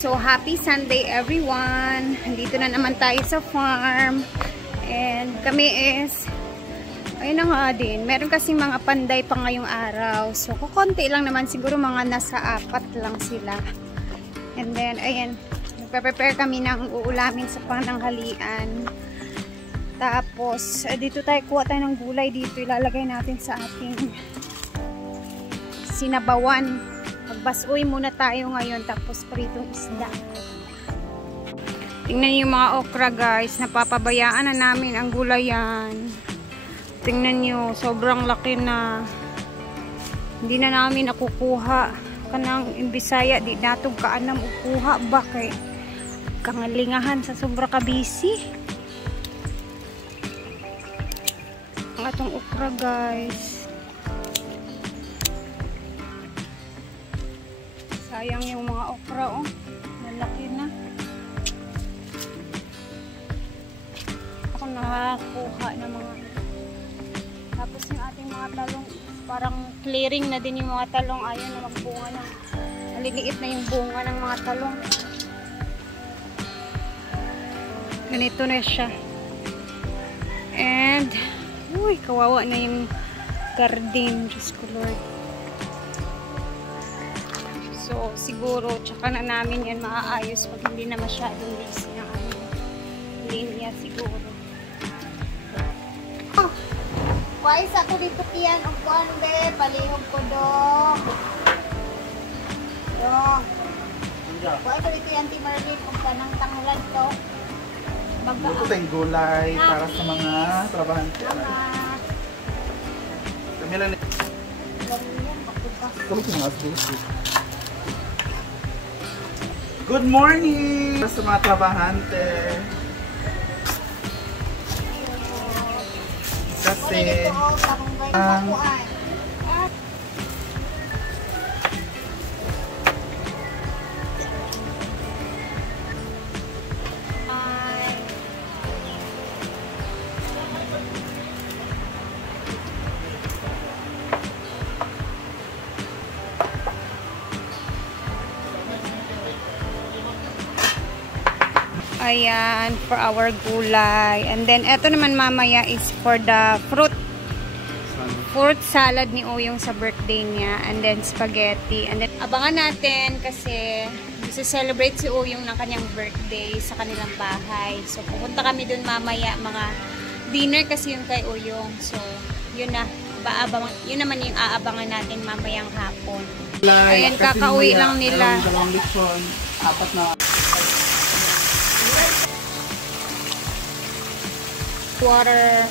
So, happy Sunday everyone! Dito na naman tayo sa farm. And kami is, ayun na nga din, meron kasing mga panday pa ngayong araw. So, kukonti lang naman, siguro mga nasa 4 lang sila. And then, ayan, nagpe-prepare kami ng uulamin sa pananghalian. Tapos, dito tayo, kuha tayo ng gulay dito. Ilalagay natin sa ating sinabawan. Magbasoy muna tayo ngayon, tapos pritong isda. Tingnan niyo yung mga okra guys, napapabayaan na namin ang gulayan. Tingnan niyo, sobrang laki na. Hindi na namin nakukuha. Kanang Bisaya, di natog kaanam ukuha ba kay kangalingahan sa sobra kabisi. Ang atong okra guys. Sayang yung mga okra, oh. Malaki na. Ako nakakuha ng mga. Tapos yung ating mga talong, parang clearing na din yung mga talong. Ayaw na magbunga ng. Maliliit na yung bunga ng mga talong. Ganito na siya. And, uy, kawawa na yung garden. Diyos ko Lord. So, siguro, tsaka na namin yan maaayos pag hindi na masyadong busy na linya siguro. Oh, wais ako dito kiyan o kuan be, palihog ko dong. Dong. Wais ko dito yung Auntie Marlene kung kanang tangulan to. Luto tayong gulay para sa mga trabahante. Kami lang Good morning sa mga trabahante. Kasi ayan, for our gulay. And then, eto naman mamaya is for the fruit salad ni Oyong sa birthday niya. And then, spaghetti. And then, abangan natin kasi celebrate si Oyong ng kanyang birthday sa kanilang bahay. So, pupunta kami dun mamaya. Mga dinner kasi yung kay Oyong. So, yun na. Yun naman yung aabangan natin mamayang hapon. Ayan, kakauwi lang nila. Dalawang lechon, 4 na. Water.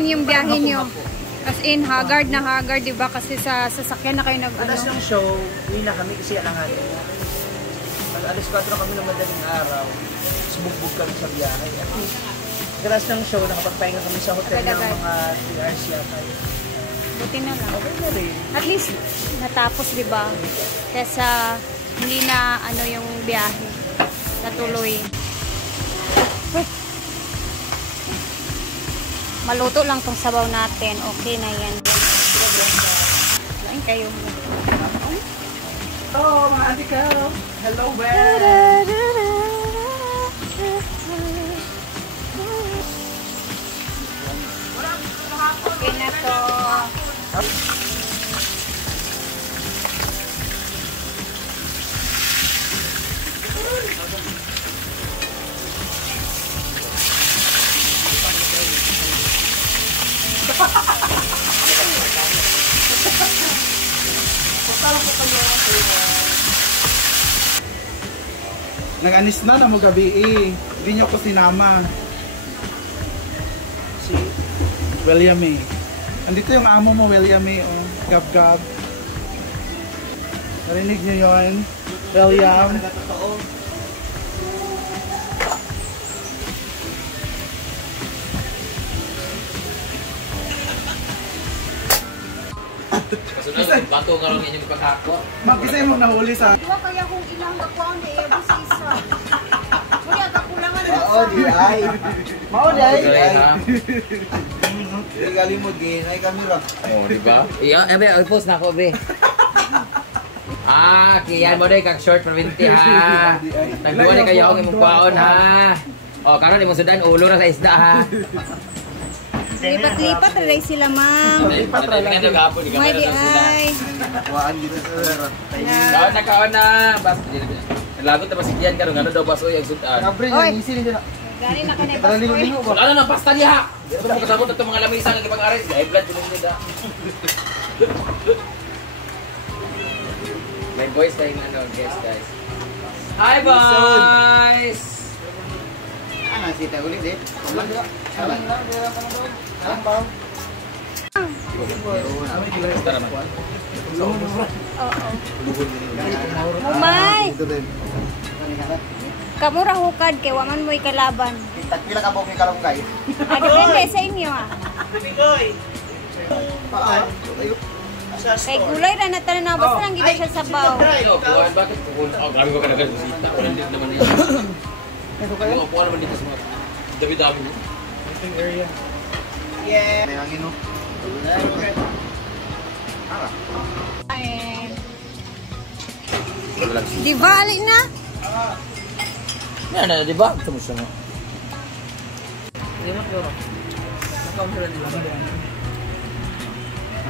Yung biyahe nyo, as in haggard na haggard, diba? Kasi sa sasakyan na kayo alas ng show, uwi na kami kasi alangan. Alas 4 na kami ng madaling araw, subugbog kami sa biyahe. Alas ng show, nakapagpahinga kami sa hotel ng mga 3 hours yata. Buti na lang. Okay na rin. At least natapos, diba? Kesa hindi na ano yung biyahe, natuloy. Maluto lang tong sabaw natin. Okay na yan. Lain kayo mo. Oh, mga auntie ko. Hello, well. Okay na to. Nag-anis na mo gabi eh. Hindi nyo ko sinama. Si William eh. Andito yung amo mo, William eh. Oh. Gab-gab. Narinig nyo yun? William. Totoo. Kasunod, bato nga lang inyong pagkako. Mag-isa mo nahuli sa... Diba kaya kung ilang nakuha na busisa. Kaya kakulangan na Oo, di ay. Mao di ay. ha? Hindi kalimod din. Ay kami ra. Oo, di ba? Iya, i-post na ako, be. Kiyan mo doy kag short for 20 ha. Nagduwa ni kayo ang imong kwaon ha. O, karon imong sudan ulo ra sa isda ha. lipat-lipat rin sila, ma'am. Lipat ra lang gapon di May di sila. ay. Kuhaan dito sa Kaon na. Bas, lagot na ba si Kian karon ano daw bas oy ang sudan. Kabre Oy. ni sili dito. Gani na ka na Tara ipaskoy. ligo ba? Wala na pasta diha. Di ba kasabot ato mga lamisa nga gipang-aris, high blood kuno nila. May boys tayong ano, guys. Hi boys! Ana sita ulit eh. Basta naman. Oo. Mumay! Kamura hukad kay waman mo ikalaban. Pila ka po kay kalunggay. Depende sa inyo ah. Paan? Kay gulay ra na tanan na basta lang gid siya sabaw. Ano, kuhaan bakit? Grabe ko kanagal bisita. Walang dito naman yun. Ano, kuhaan naman dito sa mga dami-dami mo. Waiting area. Yeah. May hangin no. Ay, Wala lang. di bali na. Yan na, di ba? Ito mo siya mo. Hindi mo puro. Nakaunta din ba?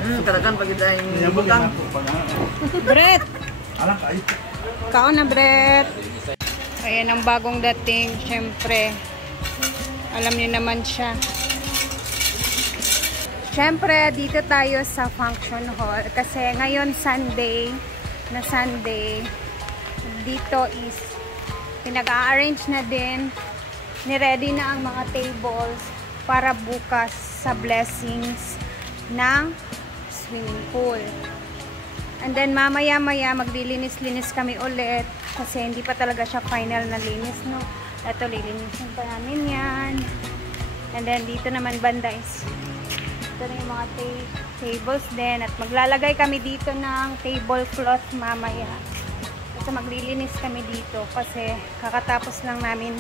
Talagang pag ito ay butang. Brett, Alam ka ay. kaon na Brett. Ayan ang bagong dating, syempre. Alam niyo naman siya. Syempre, dito tayo sa function hall kasi ngayon Sunday, dito is pinag-a-arrange na din, ni-ready na ang mga tables para bukas sa blessings ng swimming pool. And then mamaya-maya maglilinis-linis kami ulit kasi hindi pa talaga siya final na linis, no? Ito, lilinisin pa namin yan. And then dito naman banda is ito na yung mga tables din at maglalagay kami dito ng tablecloth mamaya. Kasi maglilinis kami dito kasi kakatapos lang namin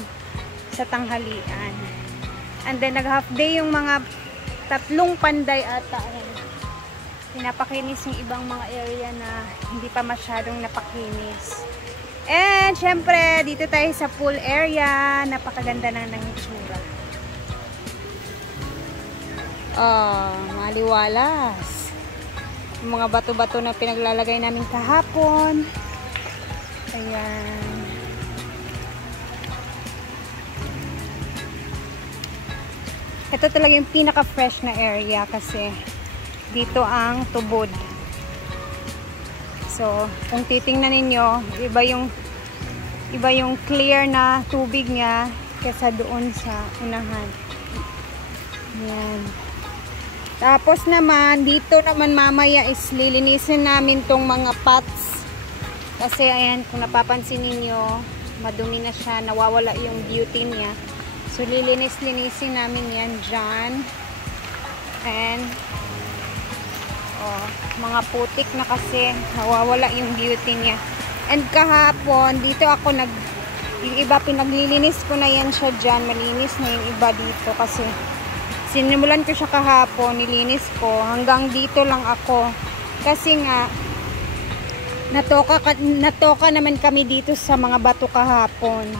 sa tanghalian. And then nag-half day yung mga 3 panday ata. Pinapakinis yung ibang mga area na hindi pa masyadong napakinis. And syempre, dito tayo sa pool area. Napakaganda na ng itsura. Oh, maliwalas. Yung mga bato-bato na pinaglalagay namin kahapon. Ayan. Ito talaga yung pinaka-fresh na area kasi dito ang tubod. So, kung titingnan ninyo, iba yung clear na tubig niya kaysa doon sa unahan. Yan. Tapos naman, dito naman mamaya is lilinisin namin tong mga pots. Kasi ayan, kung napapansin ninyo, madumi na siya, nawawala yung beauty niya. So, lilinis-linisin namin yan dyan. And, mga putik na kasi nawawala yung beauty niya. And kahapon, dito ako yung iba pinaglilinis ko na yan siya dyan. Malinis na yung iba dito kasi sinimulan ko siya kahapon, nilinis ko. Hanggang dito lang ako. Kasi nga, natoka naman kami dito sa mga bato kahapon.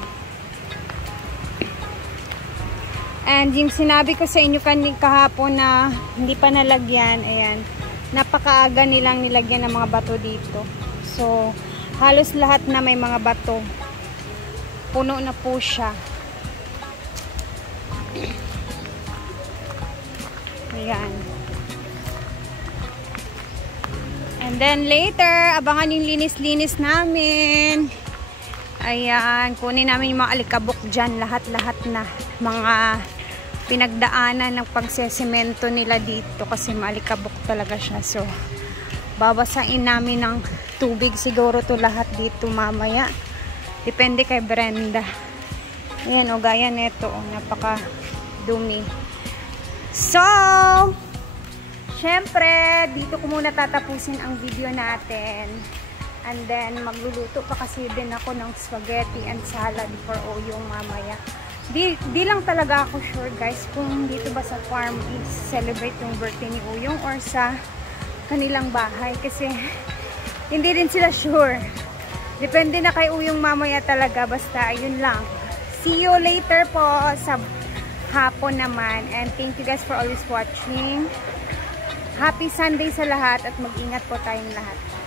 And yung sinabi ko sa inyo kahapon na hindi pa nalagyan, ayan, napakaaga nilang nilagyan ng mga bato dito. So, halos lahat na may mga bato. Puno na po siya. Ayan. And then later, abangan yung linis-linis namin. Ayan, kunin namin yung mga alikabok dyan. Lahat-lahat na. Mga pinagdaanan ng pagsesemento nila dito kasi maalikabok talaga siya. So, bawasain namin ng tubig siguro to lahat dito mamaya. Depende kay Brenda. Ayan o, gaya neto. Napaka dumi. So, syempre, dito ko muna tatapusin ang video natin. And then, magluluto pa kasi din ako ng spaghetti and salad for Oyong mamaya. Di lang talaga ako sure guys kung dito ba sa farm i-celebrate yung birthday ni Oyong or sa kanilang bahay. Kasi, hindi rin sila sure. Depende na kay Uyong mamaya talaga. Basta, yun lang. See you later po sa hapon naman. And thank you guys for always watching. Happy Sunday sa lahat at mag-ingat po tayong lahat.